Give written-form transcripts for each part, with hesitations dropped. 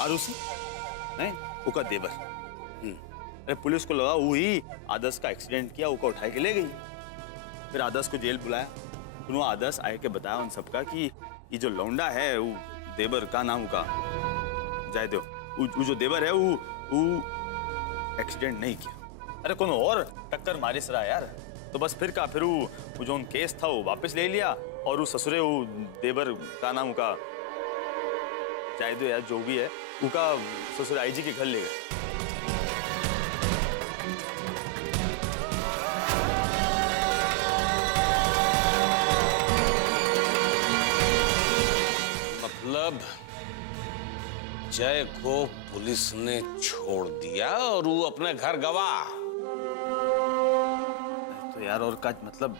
आरुषि नहीं उका देवर। अरे पुलिस को लगा वो ही आदर्श का एक्सीडेंट किया, उका उठा के ले गई। फिर आदर्श को जेल बुलाया, फिर वो आदर्श आए के बताया उन सबका कि ये जो लौंडा है वो देवर का नाम का जाए दो, वो जो देवर है वो एक्सीडेंट नहीं किया। अरे कौन और टक्कर मारिस रहा यार। तो बस फिर वो जो केस था वो वापस ले लिया और वो ससुरे वो देवर का नाम का जाए दो यार जो भी है उनका ससुर आईजी के घर ले गए। मतलब जय को पुलिस ने छोड़ दिया और वो अपने घर गवा। तो यार और का मतलब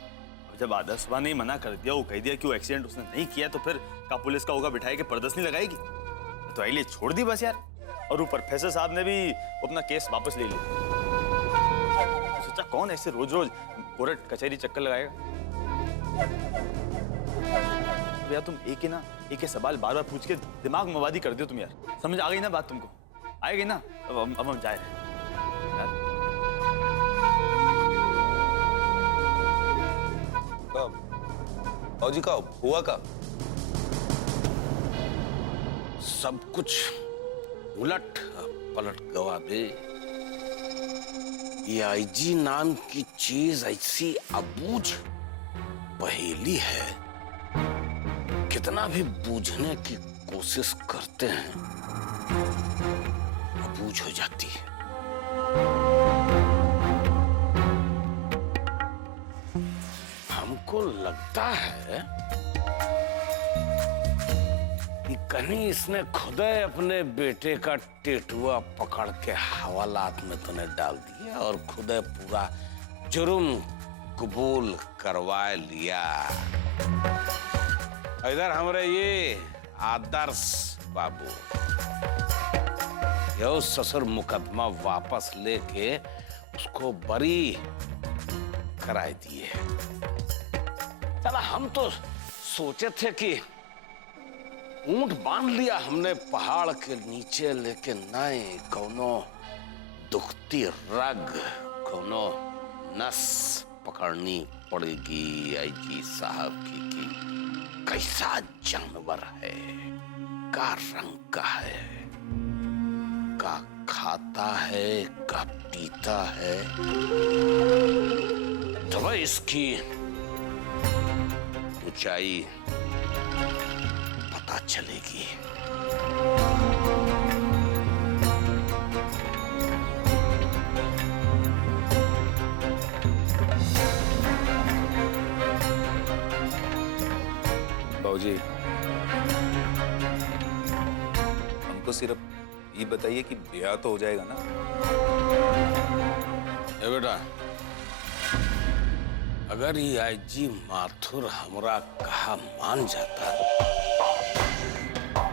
जब आदर्शवा ने मना कर दिया, वो कह दिया कि वो एक्सीडेंट उसने नहीं किया, तो फिर का पुलिस का होगा बिठाए के प्रदर्शनी लगाएगी। तो आइए छोड़ दी बस यार। और ऊपर प्रोफेसर साहब ने भी अपना केस वापस ले लिया। सोचा कौन ऐसे रोज रोज कोर्ट कचहरी चक्कर लगाएगा। यार तुम एक ही सवाल बार बार पूछ के दिमाग मवादी कर दियो तुम यार। समझ आ गई ना बात तुमको? आएगी ना? अब हम जाए यार। जी का हुआ का? सब कुछ उलट पलट गवा बे। ये आईजी नाम की चीज ऐसी अबूझ पहेली है, कितना भी बूझने की कोशिश करते हैं अबूझ हो जाती है। हमको लगता है कि कहीं इसने खुद अपने बेटे का टेटुआ पकड़ के हवालात में तूने डाल दिया और खुद पूरा जुर्म कबूल करवा लिया। इधर हमरे ये आदर्श बाबू यो ससुर मुकदमा वापस लेके उसको बरी कराए दिए। चला हम तो सोचे थे कि ऊंट बांध लिया हमने पहाड़ के नीचे, लेकिन नहीं, कौनो दुखती रग, कौनो नस पकड़नी पड़ेगी आईजी साहब की कैसा जानवर है, का रंग का है, का खाता है, का पीता है, तो इसकी ऊंचाई पता चलेगी। बाबूजी हमको सिर्फ ये बताइए कि ब्याह तो हो जाएगा ना? ए बेटा, अगर ये आईजी माथुर हमरा कहा मान जाता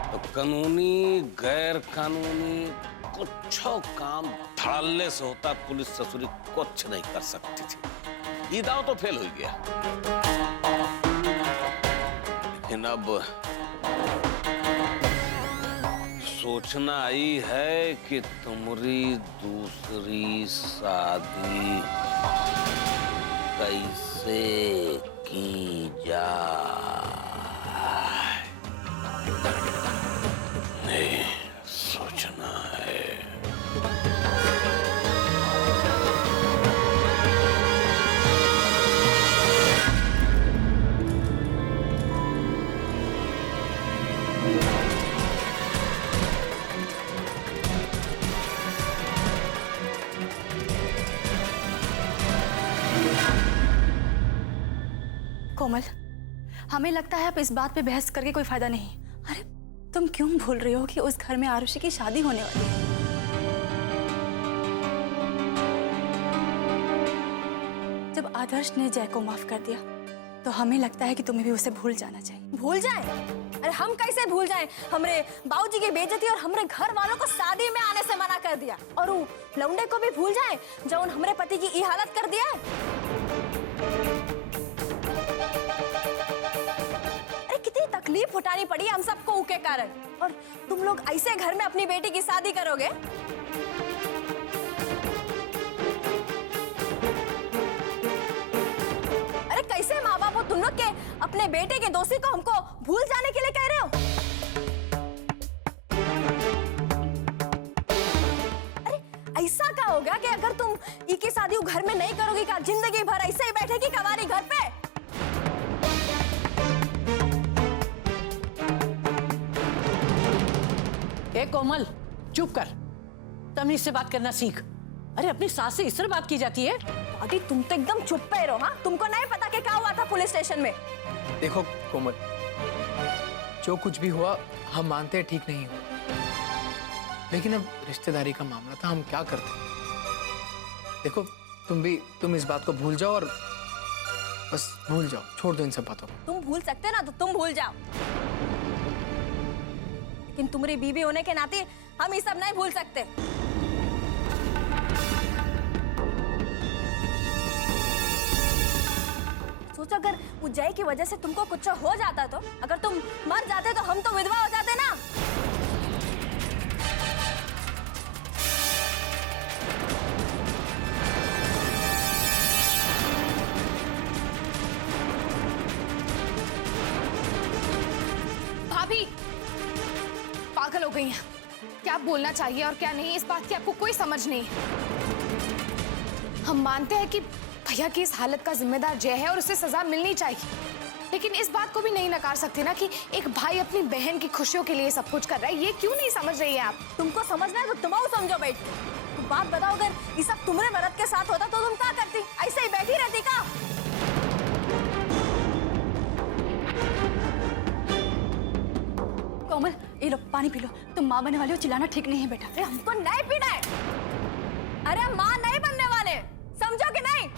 तो कानूनी गैर कानूनी कुछ काम धड़ल्ले से होता, पुलिस ससुरी कुछ नहीं कर सकती थी। ये दाव तो फेल हो गया। लेकिन अब सोचना आई है कि तुम्हारी दूसरी शादी कैसे की जाए। नहीं सोचना है। कोमल, हमें लगता है अब इस बात पे बहस करके कोई फायदा नहीं। अरे तुम क्यों भूल रही हो कि उस घर में आरुषि की शादी होने वाली है? जब आदर्श ने जय को माफ कर दिया तो हमें लगता है कि तुम्हें भी उसे भूल जाना चाहिए। भूल जाए? अरे हम कैसे भूल जाएं? हमरे बाबूजी की बेइज्जती और हमरे घर वालों को शादी में आने से मना कर दिया, और वो लौंडे को भी भूल जाए जो हमरे पति की ये हालत कर दिया है। तकलीफ उठानी पड़ी हम सबको उनके कारण, और तुम लोग ऐसे घर में अपनी बेटी की शादी करोगे? अरे कैसे माँ बाप हो तुम लोग के अपने बेटे के दोषी को हमको भूल जाने के लिए कह रहे हो? अरे ऐसा क्या हो गया कि अगर तुम की शादी घर में नहीं करोगी क्या जिंदगी भर ऐसे ही बैठेगी कवारी घर पे? ए कोमल, चुप कर। तमीज से बात करना सीख। अरे अपनी सास से इस तरह बात की जाती है? दादी तुम तो एकदम चुप पे रहो। हाँ, तुमको नहीं पता कि क्या हुआ था पुलिस स्टेशन में? देखो कोमल, जो कुछ भी हुआ हम मानते हैं ठीक नहीं हुआ, लेकिन अब रिश्तेदारी का मामला था, हम क्या करते। देखो तुम इस बात को भूल जाओ और बस भूल जाओ, छोड़ दो इन सब बातों को। तुम भूल सकते ना तो तुम भूल जाओ, लेकिन तुम्हारी बीवी होने के नाते हम ये सब नहीं भूल सकते। सोचो अगर उज्जै की वजह से तुमको कुछ हो जाता तो, अगर तुम मर जाते तो हम तो विधवा हो जाते ना। भाभी पागल हो गई हैं। क्या बोलना चाहिए और क्या नहीं, इस बात की आपको कोई समझ नहीं है। हम मानते हैं कि भैया की इस हालत का जिम्मेदार जय है और उसे सजा मिलनी चाहिए, लेकिन इस बात को भी नहीं नकार सकते ना कि एक भाई अपनी बहन की खुशियों के लिए सब कुछ कर रहा है। ये क्यों नहीं समझ रही है आप? तुमको समझना है तो तुम समझो बैठ। तुम बात बताओ, अगर ये सब तुम्हारे मर्द के साथ होता तो तुम क्या करती? ऐसे ही बैठी रहती का? कोमल, ये लो पानी पी लो। तुम माँ बनने वाली हो, चिल्लाना ठीक नहीं है बेटा। अरे हमको नहीं पीना है। अरे हम माँ नहीं बनने वाले, समझो कि नहीं?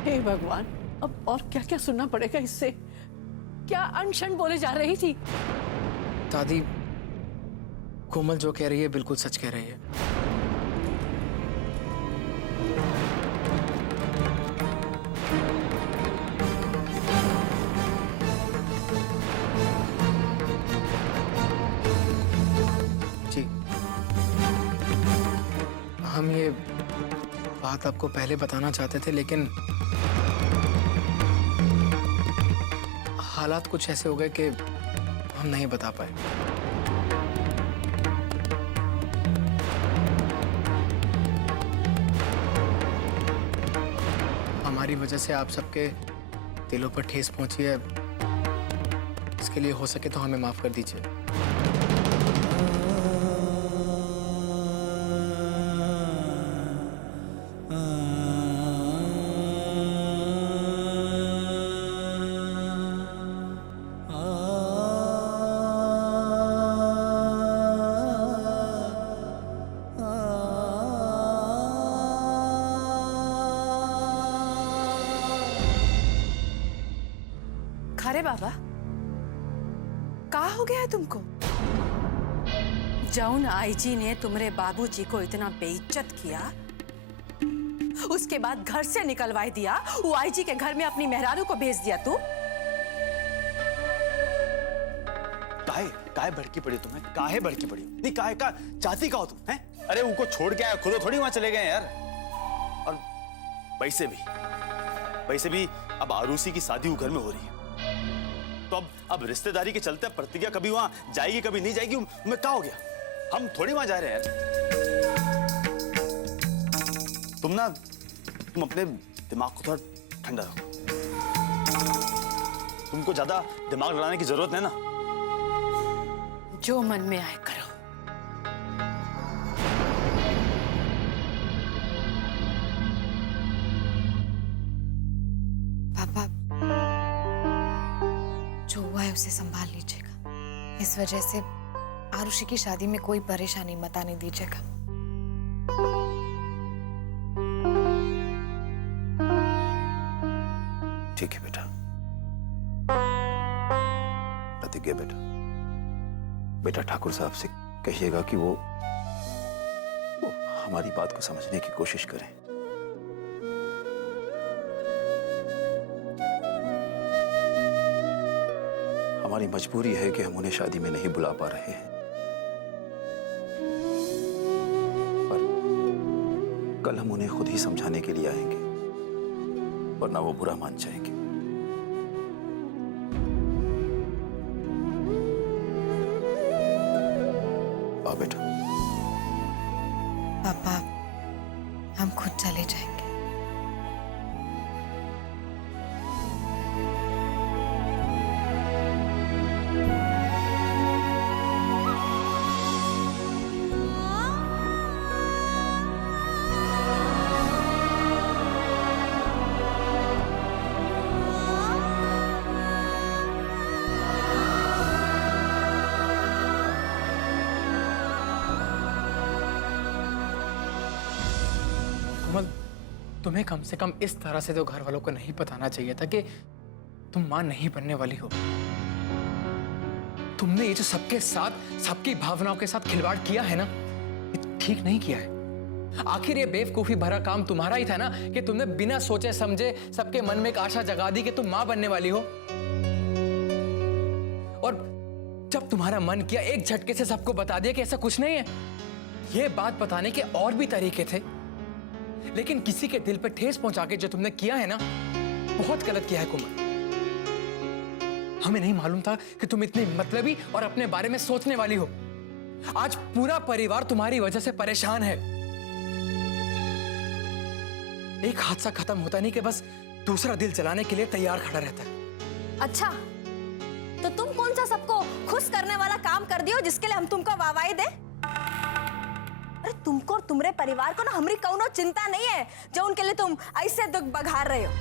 हे भगवान, अब और क्या क्या सुनना पड़ेगा इससे। क्या अनशन बोले जा रही थी? दादी, कोमल जो कह रही है बिल्कुल सच कह रही है। जी, हम ये बात आपको पहले बताना चाहते थे, लेकिन हालात कुछ ऐसे हो गए कि हम नहीं बता पाए। हमारी वजह से आप सबके दिलों पर ठेस पहुंची है, इसके लिए हो सके तो हमें माफ कर दीजिए। अरे बाबा, क्या हो गया है तुमको? जौन आईजी ने तुम्हारे बाबूजी को इतना बेइज्जत किया, उसके बाद घर से निकलवाई दिया, वो आईजी के घर में अपनी मेहरारू को भेज दिया। तू काहे भड़की पड़ी तुम्हें? काहे भड़की पड़ी? नहीं काहे का चाहती का हो तुम हैं? अरे उनको छोड़ के आया, खुद थोड़ी वहां चले गए यार। और वैसे भी अब आरूसी की शादी वो घर में हो रही है, तो अब रिश्तेदारी के चलते प्रतिज्ञा कभी वहां जाएगी कभी नहीं जाएगी, मैं क्या हो गया? हम थोड़ी वहां जा रहे हैं यार। तुम अपने दिमाग को थोड़ा ठंडा रखो। तुमको ज्यादा दिमाग लड़ाने की जरूरत है ना। जो मन में आए करो। पापा, जो हुआ है उसे वजह से आरुषि की शादी में कोई परेशानी मत आने दीजिएगा। ठीक है बेटा। प्रतिज्ञा बेटा, बेटा ठाकुर साहब से कहिएगा कि वो हमारी बात को समझने की कोशिश करें। हमारी मजबूरी है कि हम उन्हें शादी में नहीं बुला पा रहे हैं, पर कल हम उन्हें खुद ही समझाने के लिए आएंगे, वरना वो बुरा मान जाएंगे। आओ बेटा। पापा, हम खुद चले जाएंगे। कोमल, तुम्हें कम से कम इस तरह से तो घर वालों को नहीं बताना चाहिए था कि तुम मां नहीं बनने वाली हो। तुमने ये जो सबके साथ, सबकी भावनाओं के साथ खिलवाड़ किया है ना, ये ठीक नहीं किया है। आखिर ये बेवकूफी भरा काम तुम्हारा ही था ना कि तुमने बिना सोचे समझे सबके मन में एक आशा जगा दी कि तुम मां बनने वाली हो। और जब तुम्हारा मन किया, एक झटके से सबको बता दिया कि ऐसा कुछ नहीं है। ये बात बताने के और भी तरीके थे, लेकिन किसी के दिल पे ठेस पहुंचा के जो तुमने किया है ना, बहुत गलत किया है कोमल। हमें नहीं मालूम था कि तुम इतनी मतलबी और अपने बारे में सोचने वाली हो। आज पूरा परिवार तुम्हारी वजह से परेशान है। एक हादसा खत्म होता नहीं कि बस दूसरा दिल जलाने के लिए तैयार खड़ा रहता है। अच्छा, तो तुम कौन सा सबको खुश करने वाला काम कर दियो जिसके लिए हम तुमको वाहवाही दे? अरे तुमको और तुम्हारे परिवार को ना हमारी कौनो चिंता नहीं है जो उनके लिए तुम ऐसे दुख बघार रहे हो।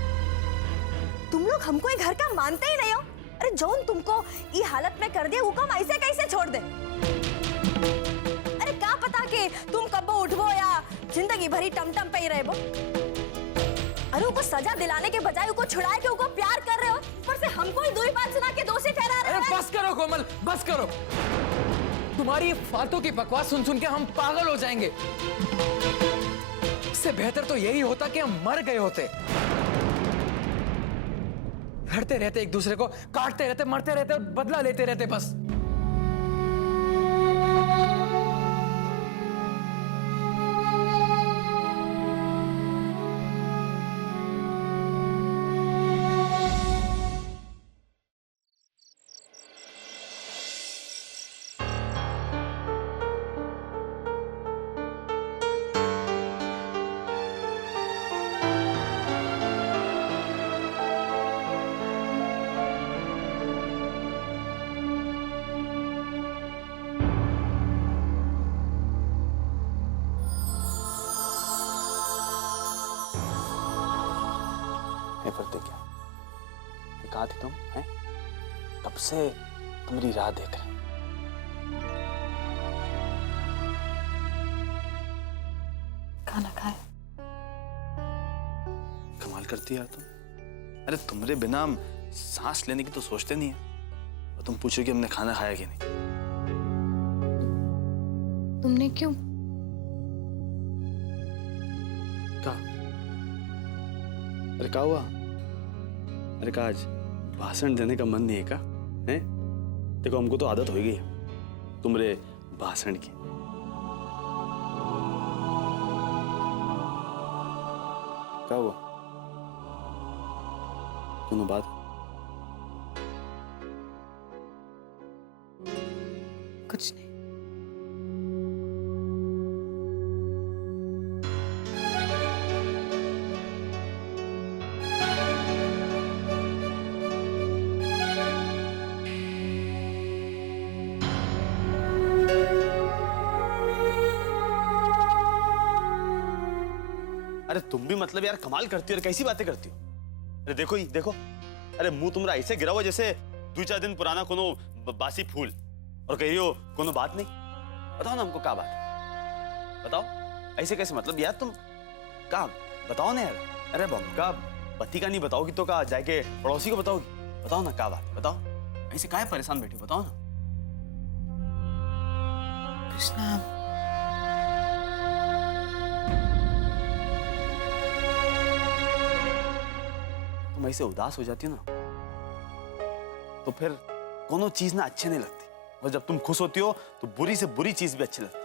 तुम लोग हमको ये घर का मानते ही नहीं हो। अरे जौन तुमको ये हालत में कर दिया वो काम ऐसे कैसे छोड़ दे? अरे क्या पता कि तुम कब उठबो या जिंदगी भरी टमटम पे ही रहो। अरे उसको सजा दिलाने के बजाय उसको छुड़ा के उसको प्यार कर रहे हो, ऊपर से हमको ही दुई बात सुना के दोषी ठहरा रहे हो। अरे बस करो कोमल, बस करो। तुम्हारी फालतू की बकवास सुन सुन के हम पागल हो जाएंगे। इससे बेहतर तो यही होता कि हम मर गए होते। लड़ते रहते, एक दूसरे को काटते रहते, मरते रहते और बदला लेते रहते बस। प्रतिज्ञा, कहाँ थी तुम? हैं? कब से तुम्हारी राह देख रहे। खाना खाए। कमाल करती है यार तुम। अरे तुम्हारे बिना हम सांस लेने की तो सोचते नहीं है, और तुम पूछो कि हमने खाना खाया कि नहीं। तुमने क्यों? क्या? अरे क्या हुआ? अरे क्या आज भाषण देने का मन नहीं है क्या? हैं? देखो हमको तो आदत हो गई है तुम्हारे भाषण की। क्या हुआ? कोनो बात? कुछ नहीं। अरे तुम भी मतलब यार कमाल करती हो और कैसी बातें करती हो। अरे देखो देखो, अरे मुंह तुम्हारा ऐसे गिरा हुआ जैसे 2-4 दिन पुराना कोनो बासी फूल। और कह रही हो कोनो बात नहीं। बताओ ना हमको क्या बात है, बताओ। ऐसे कैसे मतलब यार तुम का बताओ ना यार। अरे बमका पति का नहीं बताओगी तो का जाके पड़ोसी को बताओगी? बताओ ना क्या बात है, बताओ। ऐसे काहे परेशान बैठे हो, बताओ ना। कृष्णा, तुम ऐसे उदास हो जाती हो ना तो फिर कोनो चीज ना अच्छी नहीं लगती, और जब तुम खुश होती हो तो बुरी से बुरी चीज भी अच्छी लगती है।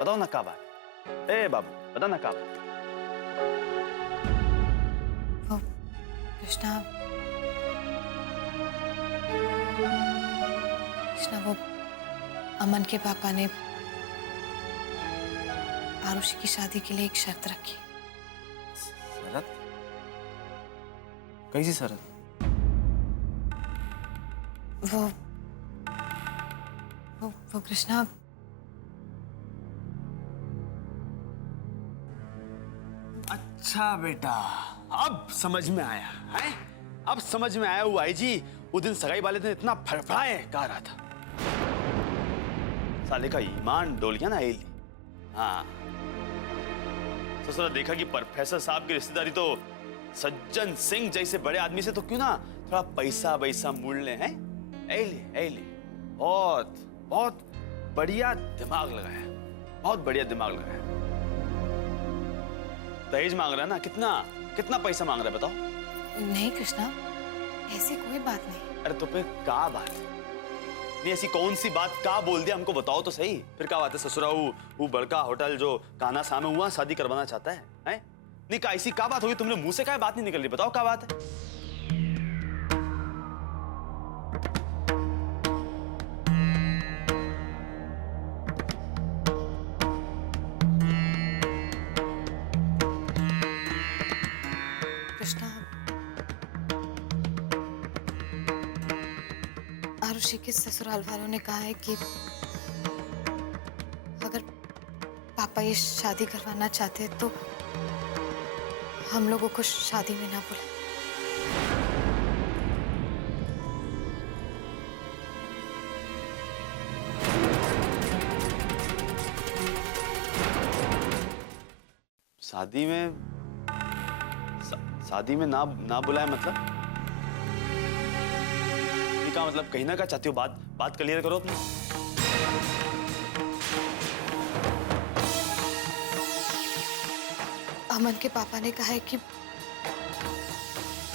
बताओ ना क्या बात है। ए बाबू बताओ ना क्या बात है। वो कृष्णा, कृष्णा वो अमन के पापा ने आरुषि की शादी के लिए एक शर्त रखी। शरत? कैसी शरत? वो कृष्णा, अच्छा बेटा, अब समझ में आया है। अब समझ में आया। वो आई जी उस दिन सगाई वाले दिन इतना फड़फड़ाए कह रहा था। साले का ईमान डोल गया ना एली। हाँ ससुरा देखा कि प्रोफेसर साहब की रिश्तेदारी तो सज्जन सिंह जैसे बड़े आदमी से, तो क्यों ना थोड़ा पैसा वैसा मूल ले हैं। एली एली बहुत बहुत बढ़िया दिमाग लगाया, बहुत बढ़िया दिमाग लगाया। दहेज मांग रहा है ना? कितना कितना पैसा मांग रहा है बताओ? नहीं कृष्णा, ऐसी कोई बात नहीं। अरे तो फिर क्या बात है? नहीं ऐसी कौन सी बात का बोल दिया हमको बताओ तो सही। फिर क्या बात है? ससुरा वो बड़का होटल जो काना सामे हुआ शादी करवाना चाहता है, हैं? नहीं का ऐसी क्या बात होगी? तुमने मुंह से क्या बात नहीं निकल रही, बताओ क्या बात है? कृष्णा, आरुषि के ससुराल वालों ने कहा है कि अगर पापा ये शादी करवाना चाहते तो हम लोगों को शादी में ना बुलाएं। शादी में ना बुलाए मतलब? ये क्या मतलब? कहीं ना क्या चाहती हो? बात क्लियर करो अपनी। अमन के पापा ने कहा है कि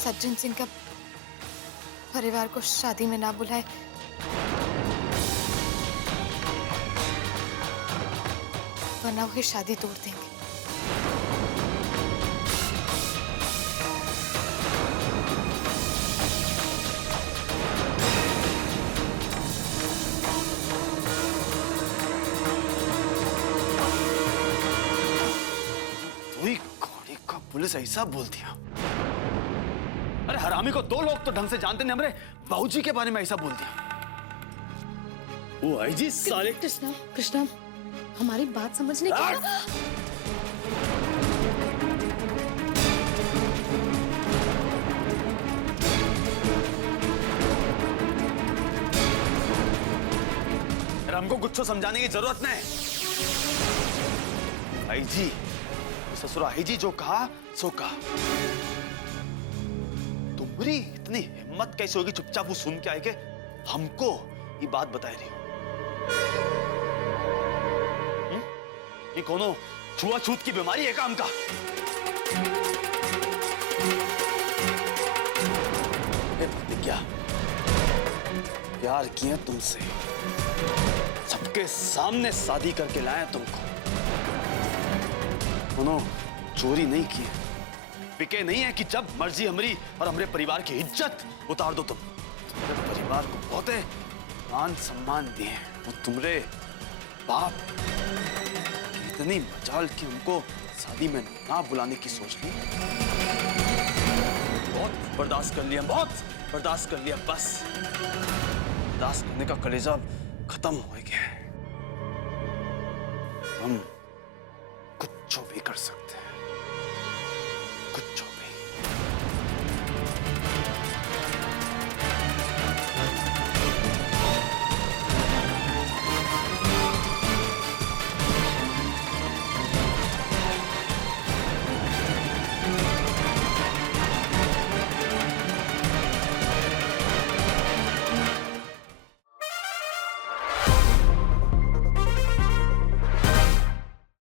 सज्जन सिंह का परिवार को शादी में ना बुलाए, वरना वो शादी तोड़ देंगे। पुलिस ऐसा बोल दिया? अरे हरामी को दो लोग तो ढंग से जानते नहीं, हमारे बाबूजी के बारे में ऐसा बोल दिया। वो आई जी साले। कृष्णा, कृष्णा, हमारी बात समझने की। हमको कुछ समझाने की जरूरत नहीं। आई जी ससुरा आई जी जो कहा सो कहा। तुम्हारी इतनी हिम्मत कैसे होगी चुपचाप वो सुन के आए के हमको ये बात बताए रही हो? ये कोनो छुआछूत की बीमारी है काम का? क्या प्यार किया तुमसे, सबके सामने शादी करके लाया तुमको। चोरी नहीं की, बिके नहीं है कि जब मर्जी हमारी और हमारे परिवार की इज्जत उतार दो। तुम परिवार को बहुत मान सम्मान दिए, वो तुम्हारे बाप इतनी मजाल की हमको शादी में ना बुलाने की सोच ली। बहुत बर्दाश्त कर लिया, बहुत बर्दाश्त कर लिया, बस बर्दाश्त करने का कलेजा खत्म हो गया है। हम कुछ भी कर सकते।